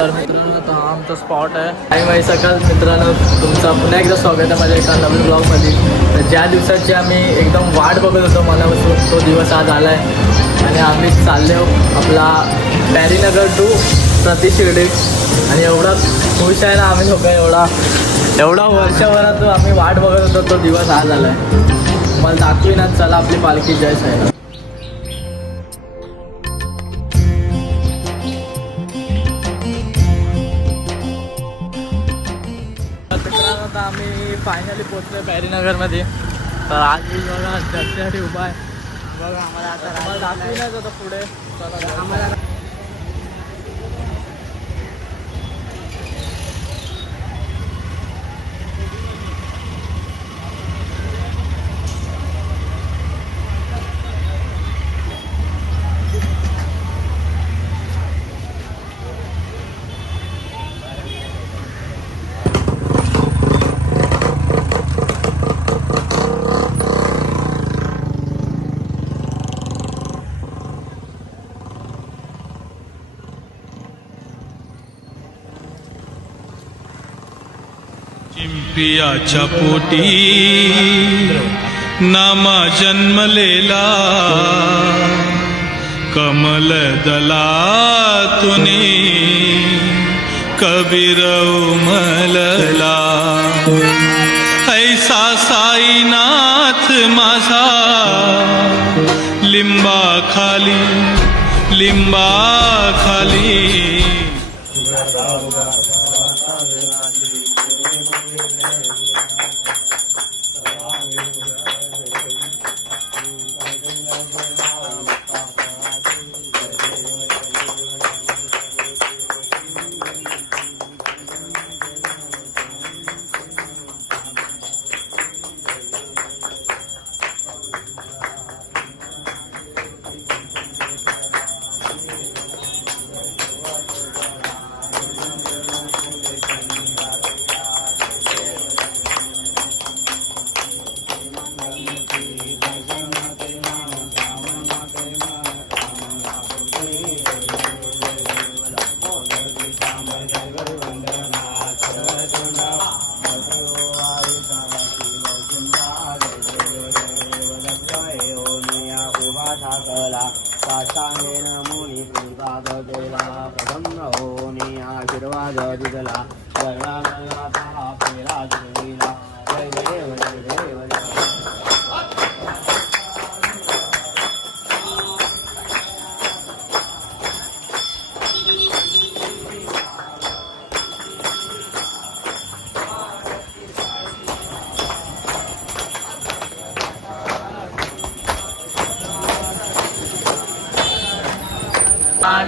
तर मित्रांनो आता हा आमचा स्पॉट आहे. आणि माहिती सकाळ मित्रांनो तुमचं पुन्हा एकदा स्वागत आहे माझ्या एका नवीन ब्लॉगमध्ये तर ज्या दिवसाची आम्ही एकदम वाट बघत होतो मनापासून तो दिवस आज आला आहे आणि आम्ही चालले आपला पॅरीनगर टू सतीश शिर्डी. आणि एवढा खुश आहे ना आम्ही लोक एवढा एवढा वर्षभरात आम्ही वाट बघत होतो तो दिवस आज आला आहे मला दाखवीना चला आपली पालखी जय साहेब आम्ही फायनली पोचलो पॅरीनगरमध्ये. तर आज मी बघा चर्चेसाठी उभा आहे. बघा आम्हाला आता दाखवी नाही आता पुढे. चला आम्हाला प्रियाच्या पोटी नामा जन्मलेला. कमल दलातुनी कबीर मलला ऐसा साईनाथ माझा लिंबा खाली लिंबा खाली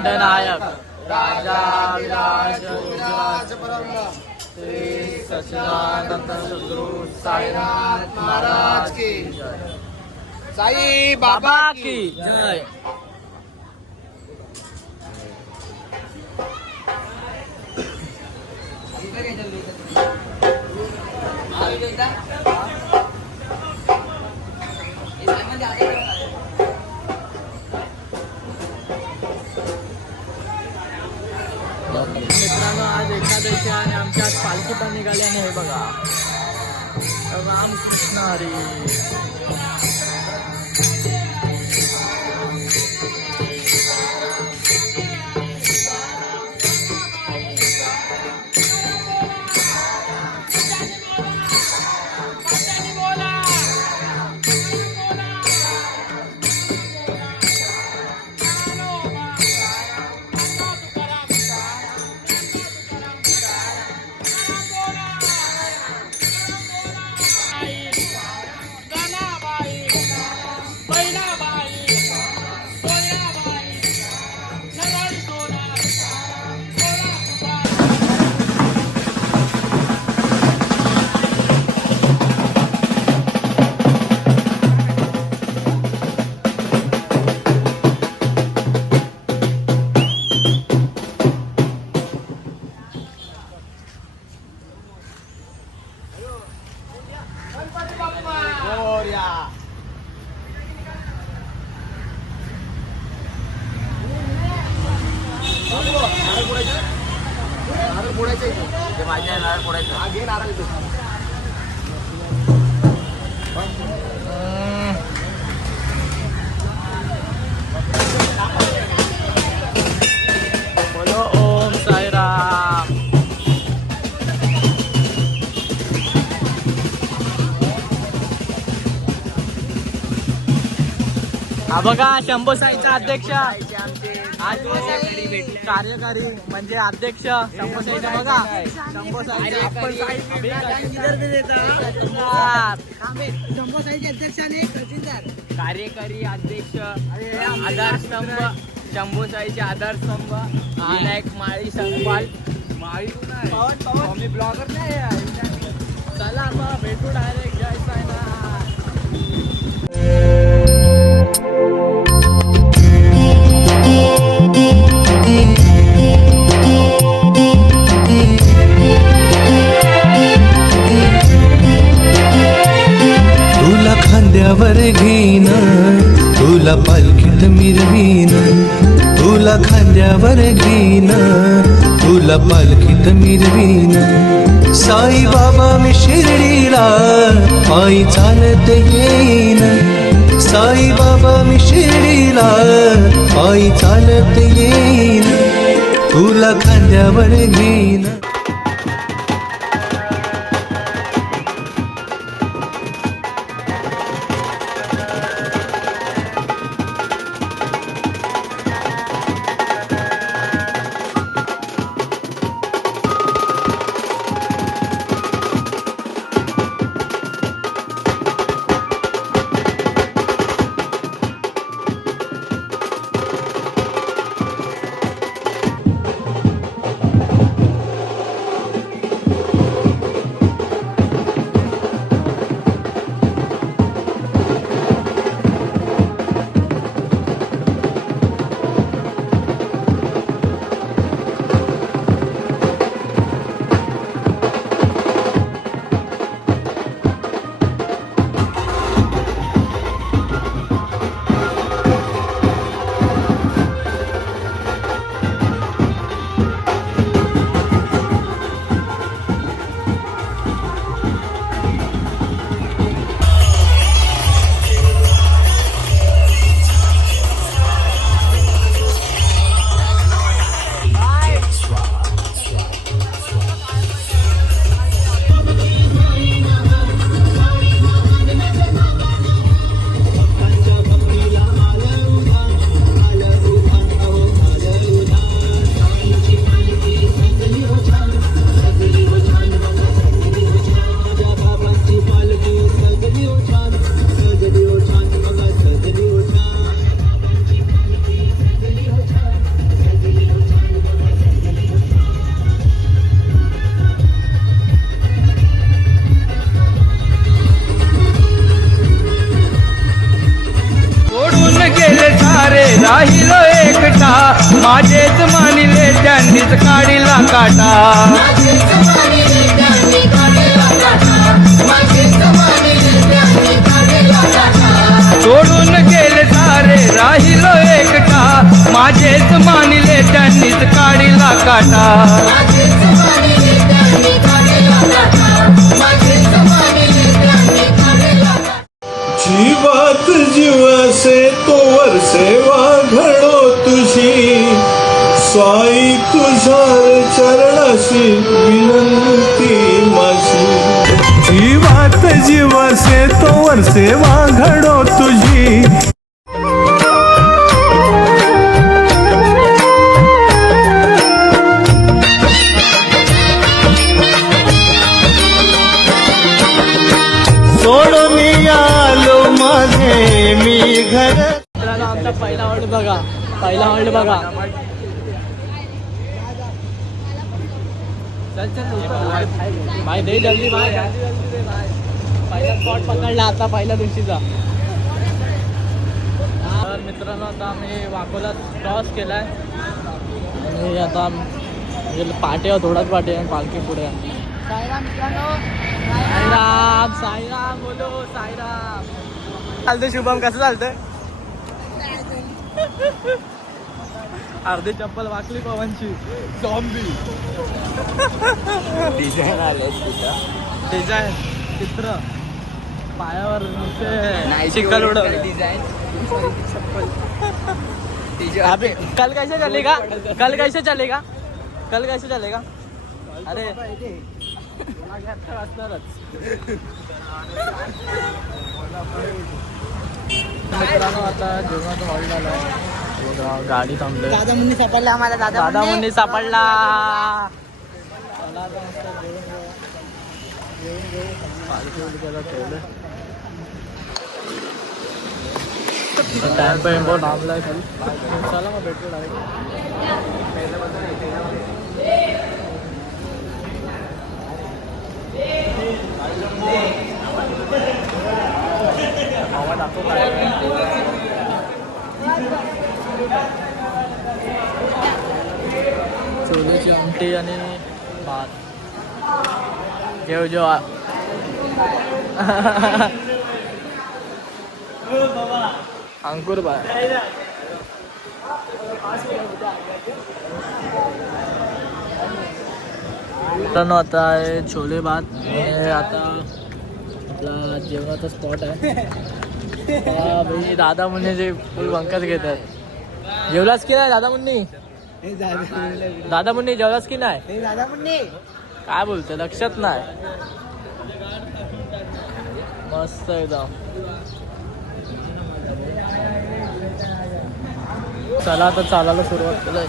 नायक राजा श्री सच्चिदानंद साईनाथ महाराज की साई बाबा की जय. मित्रांनो आज एकादशी आणि आमच्या आज पालखी पण निघाली आणि हे बघा. रामकृष्ण हरी. पाहिजे नारळ फोडायचं. घे नारळ तू. बोलो ओम साईराम. हा बघा शंभू साईचा अध्यक्ष. आज कार्यकारी म्हणजे अध्यक्ष बघा. कार्यकारी अध्यक्ष आधारस्तंभ शंभू साईचे आधारस्तंभ विनायक माळी संपाल. माळी मी ब्लॉगर नाही चला मग भेटू डायरेक्ट जय साईनाथ. खांद्यावर घेईन. तुला पालखीत मिरवीन. तुला खांद्यावर घेईन. तुला पालखीत मिरवीन. साईबाबा मी शिर्डीला पायी चालत येईन. साई बाबा मी शिर्डीला पायी चालत येईन. तुला खांद्यावर घेईन. माझेच मानिले त्यांनीच काढीला काटा. सोडून गेले सारे राहिलो एकटा. माझेच मानिले त्यांनीच काढीला काटा. जीवात जीवसे तो तोवर सेवा. तुझ्या चरणाशी विनंती माझी. जीवात जीव असे तोवर सेवा घडो तुझी. सोडून आलो माझे मी घर. मित्रांनो आमचा पहिला ऑर्डर बघा पहिला ऑर्डर बघा. चल चल भाई दे जल्दी भाई. पहिला स्पॉट पकडला आता पहिल्या दिवशीचा. तर मित्रांनो आता आम्ही वाकोला क्रॉस केलाय. आणि आता पाटे थोडाच पाटे आहे पालखी पुढे. आहे. साईराम साईराम बोलो साईराम. चालतं शुभम कसं चालतंय? अर्धी चप्पल वाकली पवनची. झॉम्बी डिझाईन आले डिझाईन चित्र. पायावर चिखल उडवलं. डिझाईन अबे कल कैसे चलेगा? कल कैसे चलेगा? कल कैसे चलेगा? अरे. मित्रांनो आता जेवणाचा हॉल झाला. गाडी थांबले. दादा मुन्नी सापडला आम्हाला दादा मुन्नी. मुन्नी सापडला. टाइम पे बहुत थांबलाय खाली चला मग भेटू डायरेक्ट मामा दाखव काय चोलीची आमटी आणि भात. जेव जेव अंकुर बा मित्रांनो आता आहे छोले भात. हे आता आपला जेवणाचा स्पॉट आहे. भाई दादा मुन्नी जे फुल बंकच घेतात. जेवलाच केला दादा मुन्नी दादा मुन्नी. जेवलास की नाही? हे दादा मुन्नी. काय बोलतोय? लक्षात नाही. मस्त एकदम. चला आता चालायला सुरुवात केलं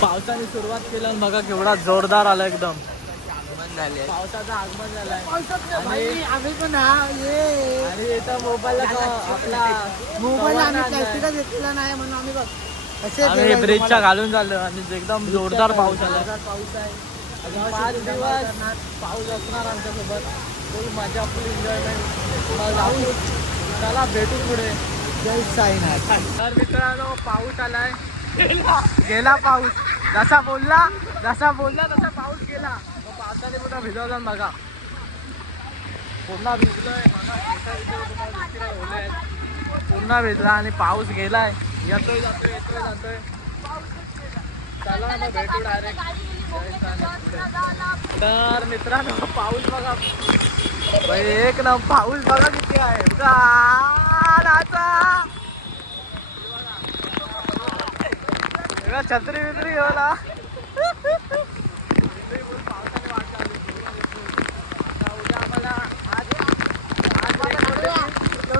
पावसाने सुरुवात केलं बघा केवढा जोरदार आला एकदम. पावसाचं आगमन झालंय. आणि- आम्ही पण हा ये. आणि इथं मोबाईलला तो आपला मोबाईल आम्ही. प्लॅस्टिकच नाही म्हणून आम्ही बघ असे ब्रिजच्या. घालून चाललो आणि एकदम जोरदार पाऊस आला. जोरदार पाऊस आहे. अजून पाच दिवस पाऊस असणार आमच्यासोबत. फुल मजा फुल एन्जॉयमेंट चला भेटू पुढे. जय साईनाथ. तर मित्रांनो पाऊस आलाय. गेला पाऊस. जसा बोलला जसा बोलला तसा पाऊस गेला. मग पावसाने पुन्हा भिजवला बघा पुन्हा भिजलोय आहे, ओले पुन्हा भिजला आणि पाऊस गेलाय. येतोय जातोय येतोय जातोय. चला मग भेटू डायरेक्ट तर मित्रांनो पाऊस बघा. एक ना पाऊस बघा किती आहे. गालाचा. एवढा छत्री बित्री घेऊला बघा चला भेटू जय साईना यश गोरिवले काय शिवरे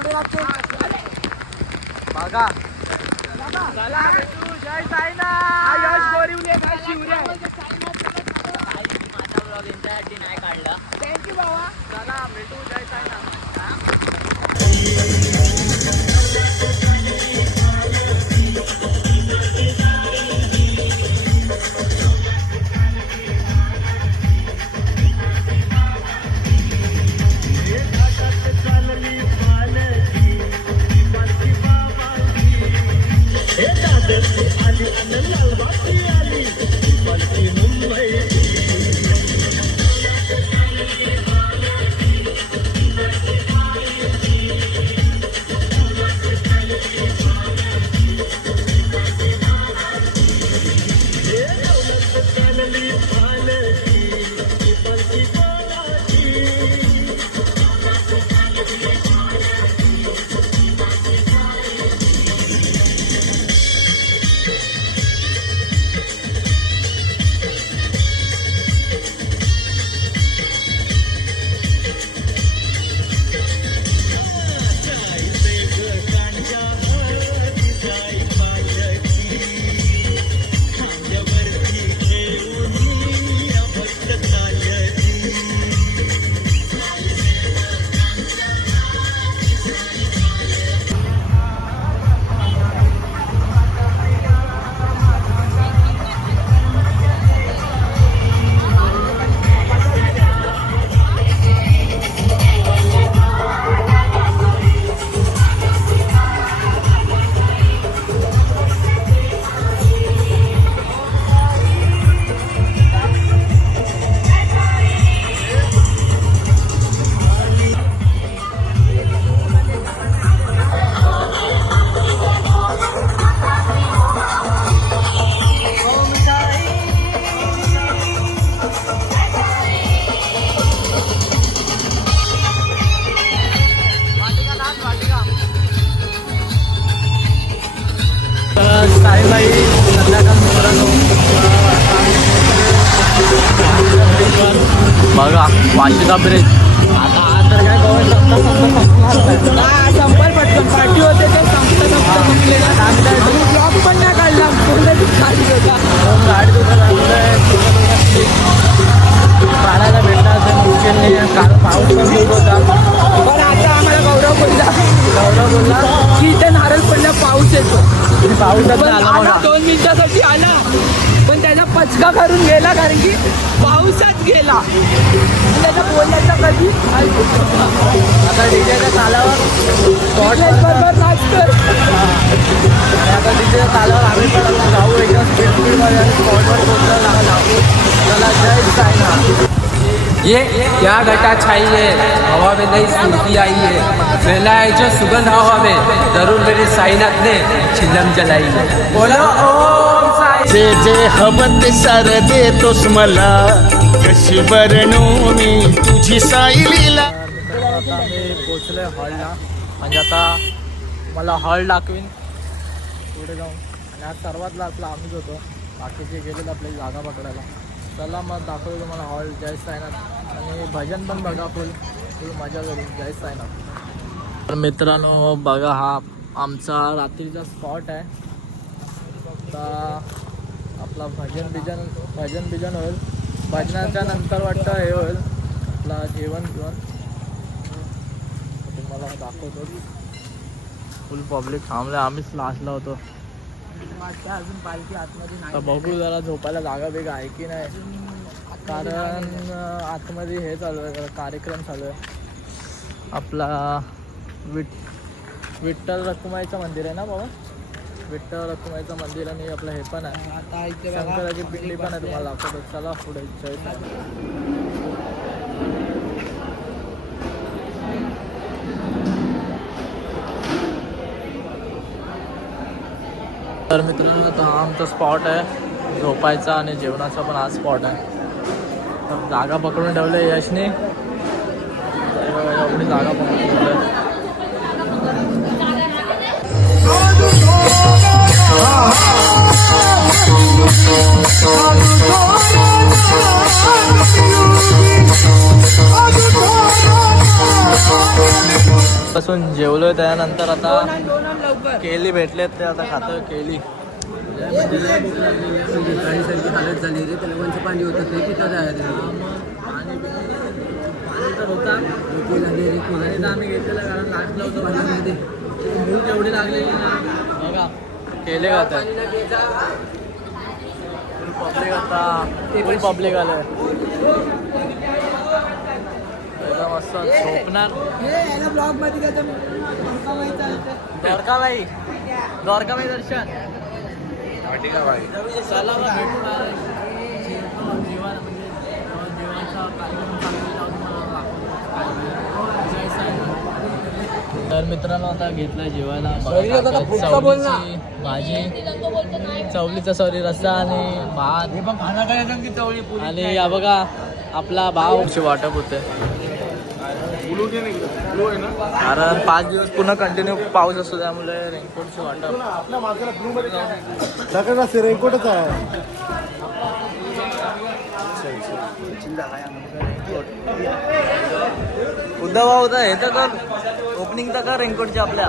माझा ब्लॉग यांच्यासाठी नाही काढला थँक्यू बाबा चला भेटू जय साईना बघा वाशीचा ब्रिज आता तर काय. संपर पटकन. पार्टी होते ते संपता संपता पण नाही काढला. पूर्ण खाली होता गाडी दुसरं लागलंय. पाण्याला भेटणार ते मुश्किल नाही आहे. काल पाऊस पण होता. गौरव बोलला. गौरव बोलला की इथे नारळ पडल्या पाऊस येतो नाही आला दोन मिनिटासाठी आला. पण त्याचा पचका करून गेला कारण की पाऊसात गेला. त्याचा बोलण्याचा कधी? आता डीजेच्या तालावर स्पॉट बरोबर नाचतोय आता डीजेच्या तालावर आम्ही पण जाऊ एकदम स्पीड स्पीडमध्ये आणि स्पॉटवर पोहोचायला लागू चला जय साईनाथ. ये क्या घटा छाई है? हवा में नई स्फूर्ति आई है। फैला है जो सुगंध हवा में। जरूर मेरे साईनाथ ने छिलम जलाई है। बोलो ओम साई जे जे हवं ते सार देतोस मला कशी बरणू मी तुझी साई लीला। आता पोचलोय हॉलला म्हणजे आता मला हॉल दाखवीन. पुढे जाऊन. आणि आज सर्वात लास्टला आम्हीच होतो. बाकीचे गेलेले आपली जागा पकडायला. चला मग दाखवतो तुम्हाला हॉल. जय साईनाथ. आणि भजन पण बघा फुल. फुल मजा करू. जय साईनाथ. तर मित्रांनो बघा हा आमचा रात्रीचा स्पॉट आहे. आता आपला भजन बिजन भजन बिजन होईल. भजनाच्या नंतर वाटतं हे होईल. आपला जेवण बिवण. तुम्हाला दाखवतो. फुल पब्लिक थांबले आम्हीच लास्टला होतो. अजून पालखी आतमध्ये आता बघू जरा झोपायला जागा बिगा आहे की नाही. कारण आतमध्ये हे चालू आहे कार्यक्रम चालू आहे. आपला विठ विठ्ठल रखुमाईचं मंदिर आहे ना बाबा? विठ्ठल रखुमाईचं मंदिर आणि आपलं हे पण आहे. आता शंकराची पिंडी पण आहे तुम्हाला दाखवतो. चला पुढे तर मित्रांनो हा आमचा स्पॉट आहे. झोपायचा आणि जेवणाचा पण हा स्पॉट आहे. जागा पकडून ठेवलं यशने. एवढी जागा पकडून ठेवलं पासून जेवलोय त्यानंतर आता केली भेटलेत ते आता खातो केली. पाणी तर होता पाणी तर आम्ही घेतलेलं कारण लास्टला होतो पाण्यामध्ये भूक एवढी लागलेली ना बघा केले का आता पब्लिक आता फुल पब्लिक आलं मस्त झोपणार द्वारकाबाई. द्वारकाबाई दर्शन. चालू. तर मित्रांनो आता घेतलं जेवायला. भाजी. चवलीचा सॉरी रस्सा आणि भात आणि या बघा आपला भाव. वाटप होते. कारण पाच दिवस पुन्हा कंटिन्यू पाऊस असतो त्यामुळे रेनकोटची वाटप रेनकोटच आहे? उद्धव भाऊ हे तर कर. ओपनिंग तर कर रेनकोटची आपल्या.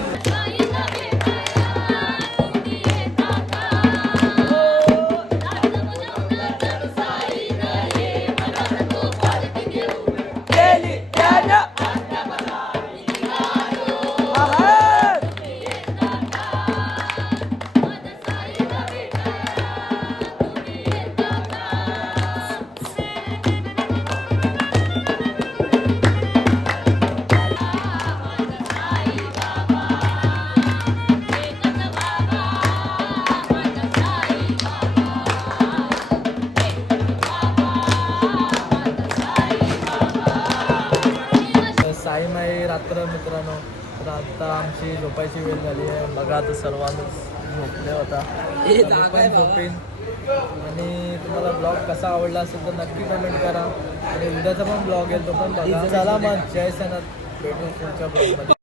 बघा आता सर्वांनी झोपले होता. झोपेन. आणि तुम्हाला ब्लॉग कसा आवडला असेल तर नक्की कमेंट करा. आणि उद्याचा पण ब्लॉग येईल तो पण बघा. चला मग जय सनत. भेटू पुढच्या ब्लॉगमध्ये